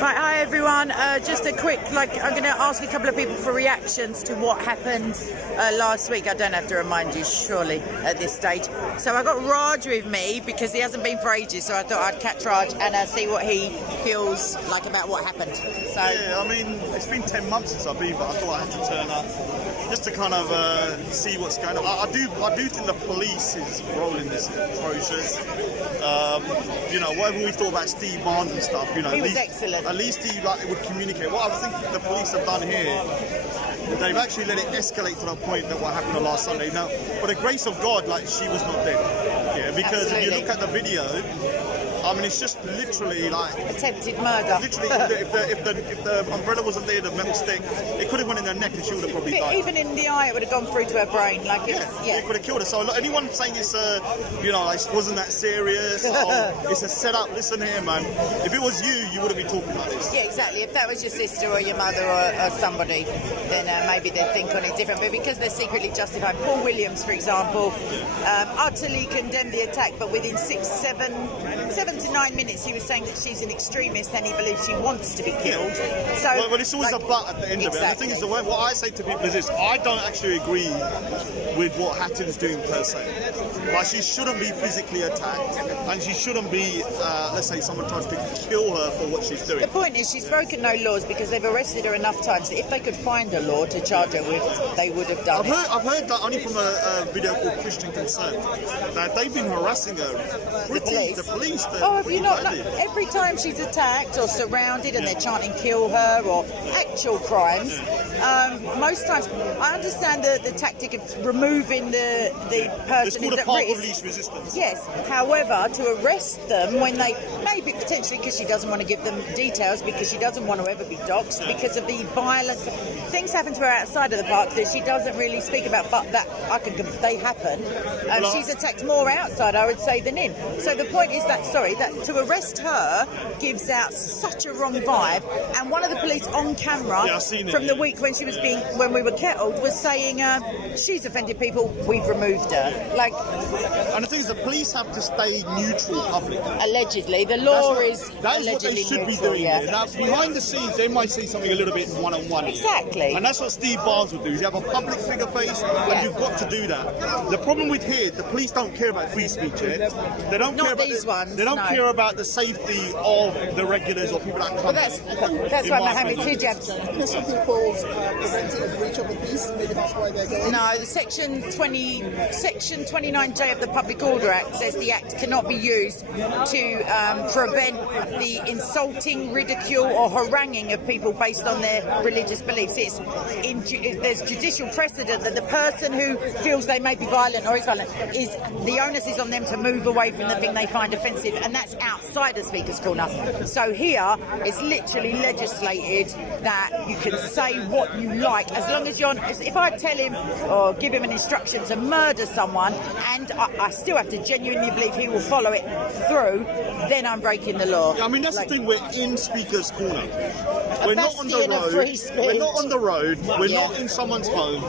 Right, hi everyone. Just a quick, I'm going to ask a couple of people for reactions to what happened last week. I don't have to remind you, surely, at this stage. So I got Raj with me because he hasn't been for ages, so I thought I'd catch Raj and see what he feels like about what happened. So yeah, I mean, it's been 10 months since I've been, but I thought I had to turn up just to kind of see what's going on. I do think the police's role in this is atrocious. You know, whatever we thought about Steve Barnes and stuff, you know, he was excellent. At least he would communicate. What I think the police have done here, they've actually let it escalate to the point that what happened last Sunday. Now, for the grace of God, she was not dead. Yeah, because Absolutely. If you look at the video, I mean, it's just literally attempted murder. Literally, if the umbrella wasn't there, the metal stick, it could have went in her neck and she would have probably died. Even in the eye, it would have gone through to her brain. It could have killed her. So anyone saying it's it wasn't that serious, it's a setup. Listen here, man. If it was you, you wouldn't be talking about this. Yeah, exactly. If that was your sister or your mother or somebody, then maybe they'd think on it different. But because they're secretly justified, Paul Williams, for example, utterly condemned the attack, but within 7 to 9 minutes he was saying that she's an extremist and he believes she wants to be killed. So, well, it's always a but at the end of it. And the thing is, what I say to people is this: I don't actually agree with what Hatton's doing per se. Like, she shouldn't be physically attacked, and she shouldn't be, let's say, someone tries to kill her for what she's doing. The point is, she's broken no laws because they've arrested her enough times that if they could find a law to charge her with, they would have done it. I've heard that only from a video called Christian Concern, that they've been harassing her. The police. Have you not? Every time she's attacked or surrounded and they're chanting "kill her" or actual crimes, most times I understand the tactic of removing the person is at risk. Of least resistance. Yes. However, to arrest them when they maybe potentially because she doesn't want to give them details because she doesn't want to ever be doxxed because of the violence. Things happen to her outside of the park that she doesn't really speak about, but that they happen. She's attacked more outside, I would say, than in. So the point is that to arrest her gives out such a wrong vibe. And one of the police on camera from the week when we were kettled was saying she's offended people, we've removed her. And the thing is, the police have to stay neutral public. Allegedly, the law is that is what they should be doing. Yeah. Now, behind the scenes, they might say something a little bit one-on-one. Exactly. And that's what Steve Barnes would do. You have a public figure face, and you've got to do that. The problem with here, the police don't care about free speech. They don't care about these ones. They don't care about the safety of the regulars or people that come. Well, that's why Mohammed Hijab. There's something called preventing a breach of the peace. Maybe that's why they're going. No, the Section 29J of the Public Order Act says the Act cannot be used to prevent the insulting, ridicule or haranguing of people based on their religious beliefs. There's judicial precedent that the person who feels they may be violent or is violent, the onus is on them to move away from the thing they find offensive, and that's outside the Speaker's Corner. So here, it's literally legislated that you can say what you like as long as if I tell him or give him an instruction to murder someone and I still have to genuinely believe he will follow it through, then I'm breaking the law. I mean, that's the thing, we're in Speaker's Corner. We're not on the road. We're not on the road. We're not in someone's home.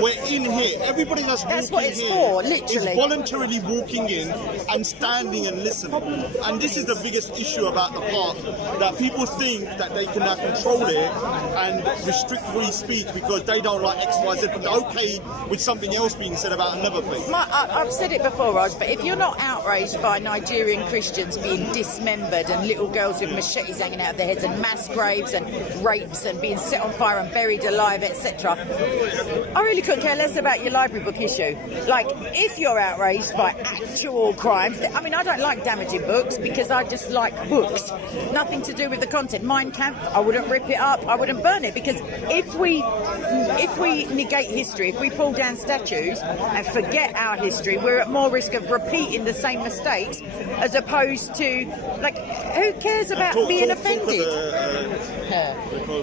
We're in here. Everybody that's what it's for, literally. Is voluntarily walking in and standing and listening. And this is the biggest issue about the park, that people think that they can now control it and restrict free speech because they don't like X, Y, Z, but they're okay with something else being said about another thing. I've said it before, Raj, but if you're not outraged by Nigerian Christians being dismembered and little girls with machetes hanging out of their heads and mass graves and rapes and being set on fire and buried alive, etc., I really couldn't care less about your library book issue. If you're outraged by actual crimes, I mean, I don't like damaging books because I just like books. Nothing to do with the content. Mein Kampf, I wouldn't rip it up, I wouldn't burn it, because if we negate history, if we pull down statues and forget our history, we're at more risk of repeating the same mistakes as opposed to, who cares about being offended?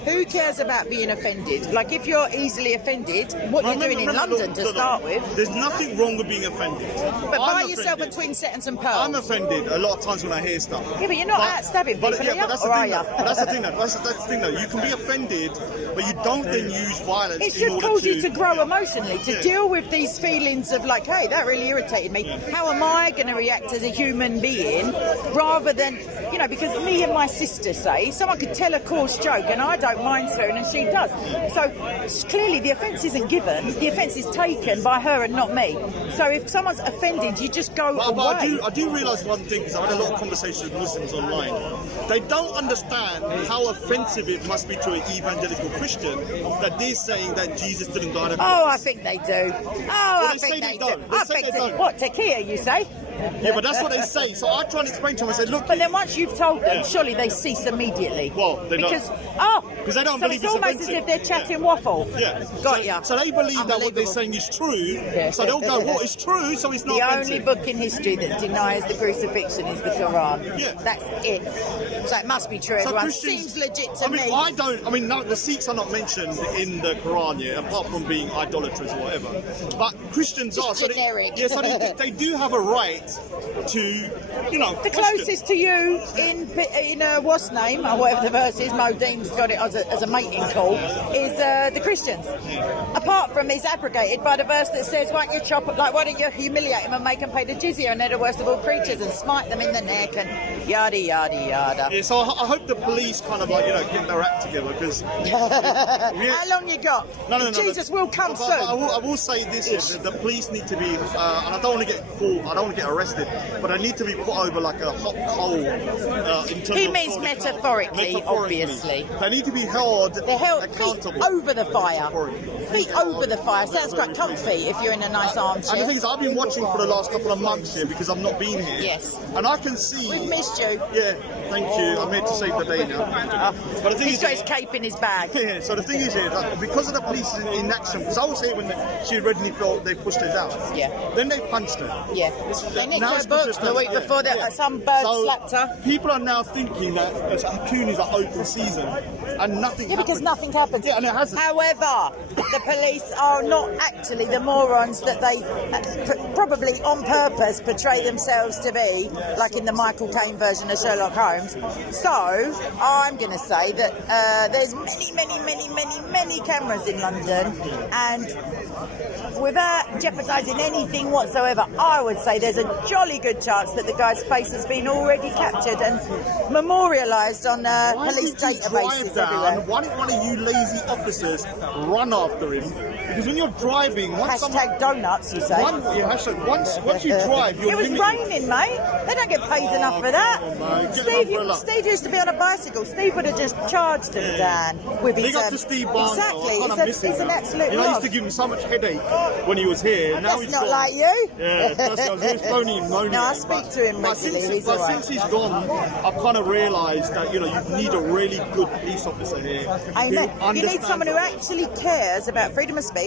Who cares about being offended? If you're easily offended, what you're doing in London to start with. There's nothing wrong with being offended. But buy yourself a twin sentence and pearl. I'm offended a lot of times when I hear stuff. Yeah, but you're not out stabbing people, are you? That's the thing, That's the thing, though. You can be offended, but you don't then use violence. It should cause you to grow emotionally, to deal with these feelings of hey, that really irritated me. How am I going to react as a human being, rather than, know, because me and my sister say someone could tell a coarse joke and I don't mind swearing and she does. So clearly the offence isn't given, the offence is taken by her and not me. So if someone's offended, you just go away. I do realise one thing, because I've had a lot of conversations with Muslims online. They don't understand how offensive it must be to an evangelical Christian that they're saying that Jesus didn't die on a cross. Oh, I think they do. I think they do. They say they don't. What, tequila, you say? Yeah, but that's what they say. So I try and explain to them. I said, look. But then once you've told them, surely they cease immediately. Well, they don't. Because they don't so believe it's almost as if they're chatting waffle. Yeah. Got ya. So they believe that what they're saying is true. So they'll go, well, it's true, so it's not The offensive. only book in history that denies the crucifixion is the Quran. Yeah. That's it. So it must be true. So Everyone Christians- seems legit to me. No, the Sikhs are not mentioned in the Quran yet, apart from being idolaters or whatever. But Christians are. So generic. so they do have a right to, The closest to you in what's name or whatever the verse is, Modine's got it as a mating call, is the Christians. Apart from it's abrogated by the verse that says, why don't you humiliate them and make them pay the jizya, and they're the worst of all creatures, and smite them in the neck and yada yada yada. Yeah, so I hope the police kind of get their act together, because how long you got? No, Jesus will come soon. I will say this: is that the police need to be, and I don't want to get caught, I don't want to get arrested, but they need to be put over like a hot coal. In terms He of means metaphorically, obviously. They need to be held accountable. Feet over the fire. Metaphorically. Feet over the fire. Sounds quite comfy if you're in a nice armchair. And the thing is, I've been watching for the last couple of months here because I've not been here. Yes. And I can see. We've missed you. Yeah, thank you. I'm here to save the day now. But the thing He's is, got his cape in his bag. yeah, so the thing is here, that because of the police in action, because I was here when she originally felt they pushed her down. Yeah. Then they punched her. Yeah. They nicked Now her it's book just the week before that some bird slapped her. People are now thinking that Hatun is an open season and nothing Yeah, because happened. nothing happened. Yeah, and it hasn't. However, the police are not actually the morons that they probably on purpose portray themselves to be, like in the Michael Caine version of Sherlock Holmes. So I'm going to say that there's many cameras in London, and without jeopardising anything whatsoever, I would say there's a jolly good chance that the guy's face has been already captured and memorialised on police databases everywhere. Why didn't one of you lazy officers run after him? Because when you're driving, Hashtag donuts, you say. Once you drive, you're It was raining, mate. They don't get paid enough for that. Steve used to be on a bicycle. Steve would have just charged him down with his. Big up to Steve Barnes. Exactly. He's an absolute. I used to give him so much headache when he was here. Now That's he's not gone. like you. Yeah, I was always phoning him, moaning. No, I speak to him regularly. He's all right. Since he's gone, I've kind of realised that you need a really good police officer here. You need someone who actually cares about freedom of speech.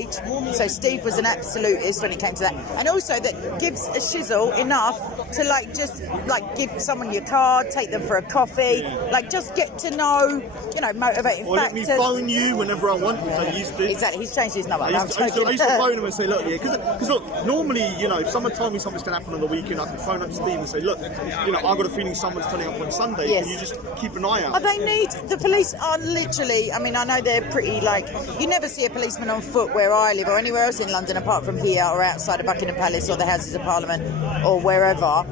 So Steve was an absolutist when it came to that, and also that gives a shizzle enough to just give someone your card, take them for a coffee, just get to know, motivating or factors. let me phone you whenever I want, which I used to. Exactly, he's changed his number. I used to phone him and say, look, because look, normally, if someone told me something's going to happen on the weekend, I could phone up Steve and say, look, I've got a feeling someone's turning up on Sunday. Yes. Can you just keep an eye out? The police are literally, I know they're pretty, you never see a policeman on foot where I live or anywhere else in London apart from here or outside of Buckingham Palace or the Houses of Parliament or wherever.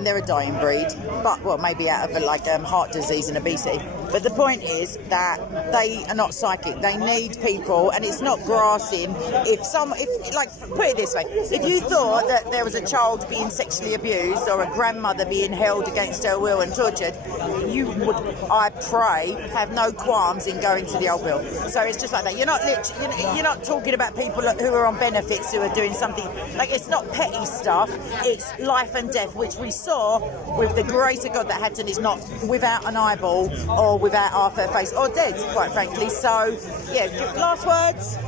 They're a dying breed, but maybe out of heart disease and obesity. But the point is that they are not psychic. They need people, and it's not grassing. Put it this way: if you thought that there was a child being sexually abused or a grandmother being held against her will and tortured, you would, I pray, have no qualms in going to the old bill. So it's just like that. You're not talking about people who are on benefits who are doing something it's not petty stuff. It's life and death, which we saw with the grace of God that Hatton is not without an eyeball or without half her face or dead, quite frankly. So yeah, last words.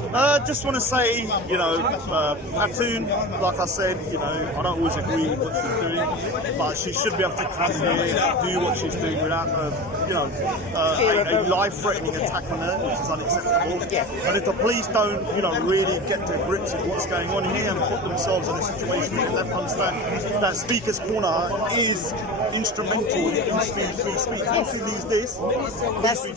Just want to say, Hatun, like I said, I don't always agree with what she's doing, but she should be able to come here, do what she's doing without a life-threatening attack on her, which is unacceptable. Yeah. But if the police don't, really get to grips with what's going on here and put themselves in a situation where they understand that Speaker's Corner is instrumental in peace free speech. Once you lose this,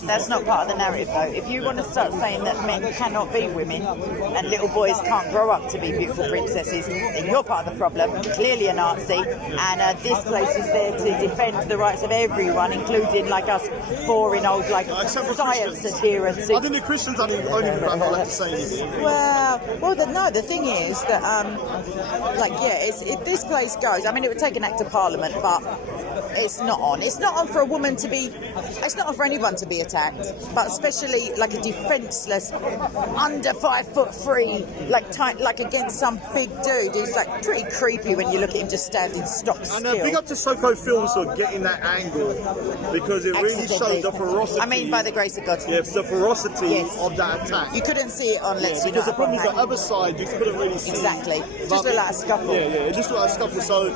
That's not part of the narrative, though. If you want to start saying that men cannot be women and little boys can't grow up to be beautiful princesses, then you're part of the problem. Clearly a Nazi, and this place is there to defend the rights of everyone, including like us boring old science adherents. I think the Christians are the only people that don't like to say anything. No. The thing is that, if this place goes, I mean, it would take an act of parliament, but it's not on. It's not on for a woman to be. It's not on for anyone to be attacked, but especially like a defenceless, under 5'3", like against some big dude who's like pretty creepy when you look at him just standing stock still. And big up to Soko Films for getting that angle, because it really showed the ferocity. I mean, by the grace of God. Yeah, the ferocity of that attack. You couldn't see it on Let's because the problem is the other side you couldn't really see. Exactly. Just looked like a scuffle. Yeah, it just looked like a scuffle. So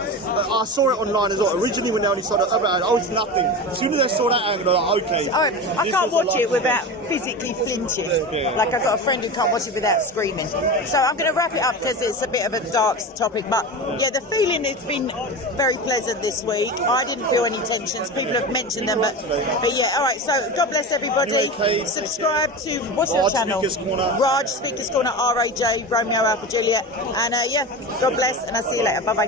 I saw it online as well. Originally when they only saw the other angle, it's nothing. As soon as I saw that angle, I was like, okay. I can't watch it without physically flinching. Like, I've got a friend who can't watch it without screaming. So I'm going to wrap it up because it's a bit of a dark topic. But yeah, the feeling has been very pleasant this week. I didn't feel any tensions. People have mentioned them, but yeah. All right. So God bless everybody. Subscribe to what's your channel? Raj Speakers Corner, RAJ Romeo Alpha Juliet. And yeah, God bless, and I'll see you later. Bye bye.